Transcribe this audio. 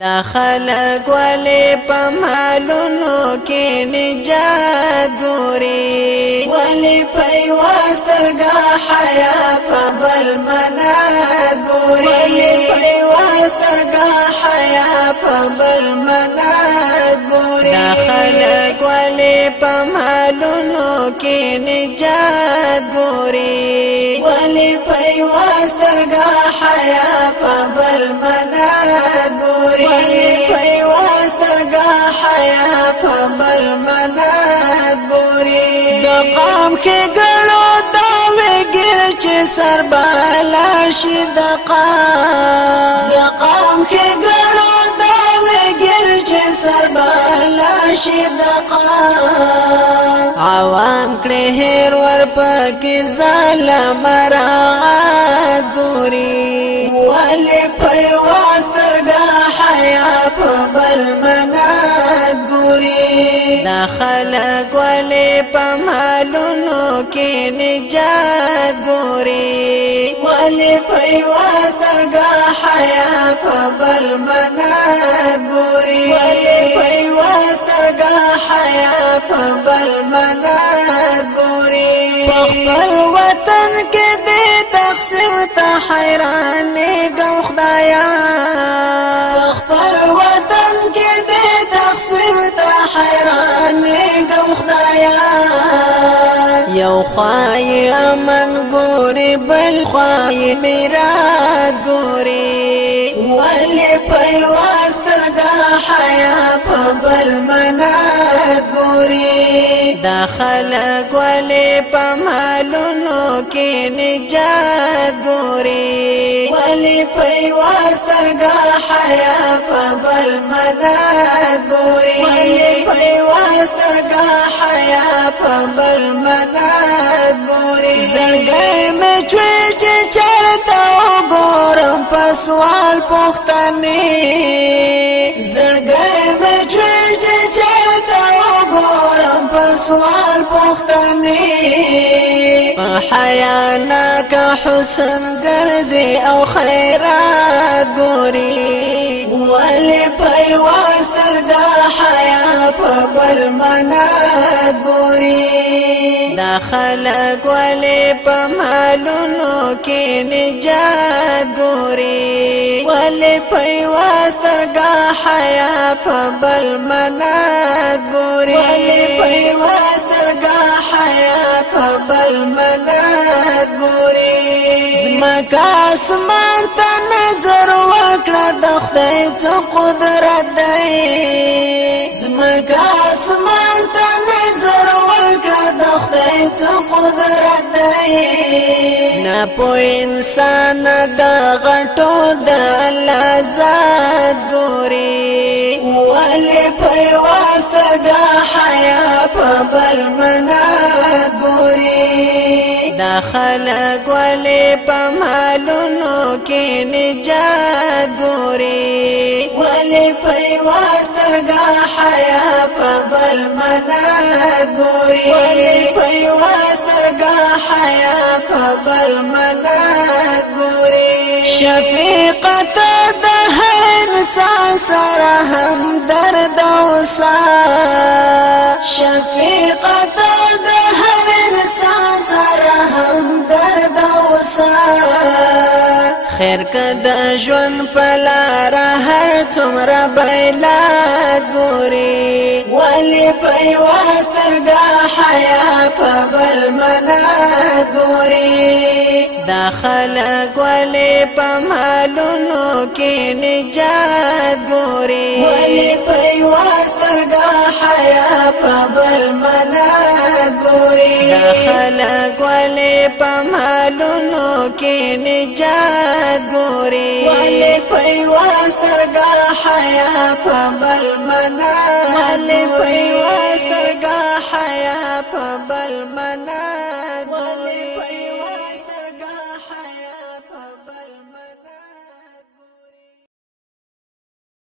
دا خلق ولی پمالونو کی نجات گوری ولی پیواسترگا حیا پبل منا گوری ولی پیواسترگا حیا پبل منا گوری دا خلق ولی پمالونو کی نجات گوری ولی پیواسترگا حیا پبل منا گوری پیواسترگا حیا پبل منا گوری دا قام کے گڑو داوی گر چی سر بالا شی دا قام کے گڑو داوی گر چی سر بالا شی دا عوام کڑی ہیر ور پاکی ظالم راعات گوری والی پیواسترگا حیا پبل منا گوری دا خلق ولی پمالونو کی نجات گوری ولی پیواسترگا حیا پبل منا گوری ولی پیواسترگا حیا پبل منا گوری پخبل وطن کے دے تقسیم تا حیرانی گم خدایا پخبل وطن کے دے تقسیم تا حیرانی گم خدایا یو خواہی امن گوری بل خواہی میرات گوری ولی پیواسترگا حیا پبل منا گوری دا خلق ولی پمالونو کی نجات گوری ولی پیواسترگا حیا پبل منا گوری ولی پیواسترگا حیا پبل منا گوری زڑگئی میں چوئی چی چرتا گورم پسوال پختنی زڑگئی میں چوئی چی چرتا گورم پسوال پختنی حیانا کا حسن گرزی او خیرات گوری ولی پیواسترگا حیا پبل منا گوری دا خلق ولی پمالونو کی نجات گوری ولی پیواسترگا حیا پبل منا گوری ولی پیواسترگا حیا پبل منا گوری زمکا اسمان تا نظر وکڑا دخدای چا قدرت دائی زمکا اسمان تا نظر وکڑا دخدای چا قدرت دائی نا پوی انسان دا غٹو دا اللہ ذات گوری ولی پیواسترگا حیا پبل منا گوری دا خلق ولی پمالونو کی نجات گوری ولی پیواسترگا حیا پبل منا گوری ولی پیواسترگا حیا پبل منا گوری شفیقت دا ہر انسان سر ہم درد اوسا شفیقت دا ہر انسان سر ہم درد اوسا خیر کدا جون پلارا هر تمرا بیلات گوری ولی پیواسترگا حیا پبل منا گوری دا خلق ولی پمالونو کی نجات گوری ولی پیواسترگا حیا پبل منا گوری دا خلق ولی پمالونو کی نجات گوری ولی پیواسترگا حیا پبل منا ولی پیواسترگا حیا پبل منا